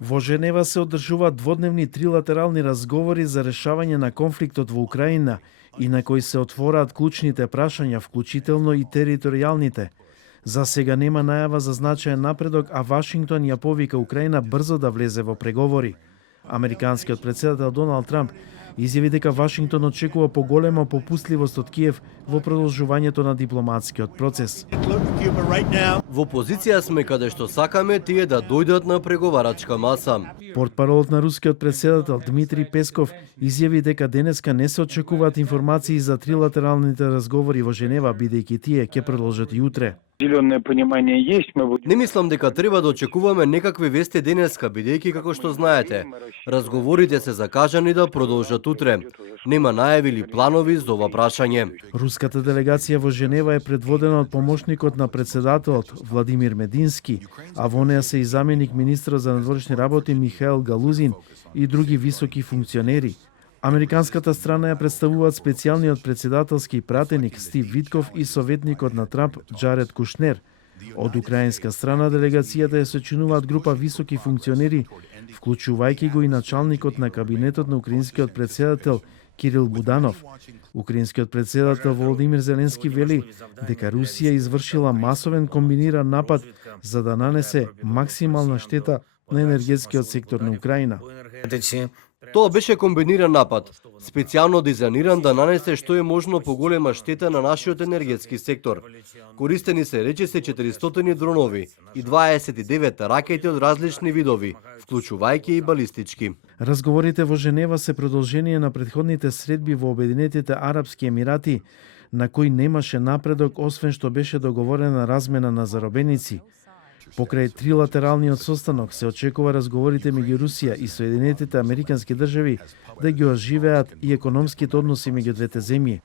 Во Женева се одржуваат дводневни трилатерални разговори за решавање на конфликтот во Украина и на кои се отвораат клучните прашања, вклучително и територијалните. За сега нема најава за значаен напредок, а Вашингтон ја повика Украина брзо да влезе во преговори. Американскиот председател Доналд Трамп изјави дека Вашингтон очекува поголема попустливост од Киев во продолжувањето на дипломатскиот процес. Во позиција сме каде што сакаме тие да дојдат на преговарачка маса. Портпаролот на рускиот председател Дмитрий Песков изјави дека денеска не се очекуваат информации за трилатералните разговори во Женева, бидејќи тие ќе продолжат и утре. Не мислам дека треба да очекуваме некакви вести денеска, бидејќи како што знаете, разговорите се закажани да продолжат утре. Нема најави или планови за ова прашање. Руската делегација во Женева е предводена од помошникот на председателот Владимир Медински, а во неа се и заменик министрот за надворешни работи Михаил Галузин и други високи функционери. Американската страна ја представуваат специјалниот председателски пратеник Стив Витков и советникот на Трамп Джаред Кушнер. Од украинска страна делегацијата ја сочинуваат група високи функционери, вклучувајќи го и началникот на кабинетот на украинскиот председател Кирил Буданов. Украинскиот председател Володимир Зеленски вели дека Русија извршила масовен комбиниран напад за да нанесе максимална штета на енергетскиот сектор на Украина. Тоа беше комбиниран напад, специјално дизајниран да нанесе што е можно поголема штета на нашиот енергетски сектор. Користени се речиси 400 дронови и 29 ракети од различни видови, вклучувајќи и балистички. Разговорите во Женева се продолжение на претходните средби во Обединетите Арапски Емирати, на кои немаше напредок освен што беше договорена размена на заробеници. Покрај трилатералниот состанок се очекува разговорите меѓу Русија и Соединетите Американски држави да ги оживеат и економските односи меѓу двете земји.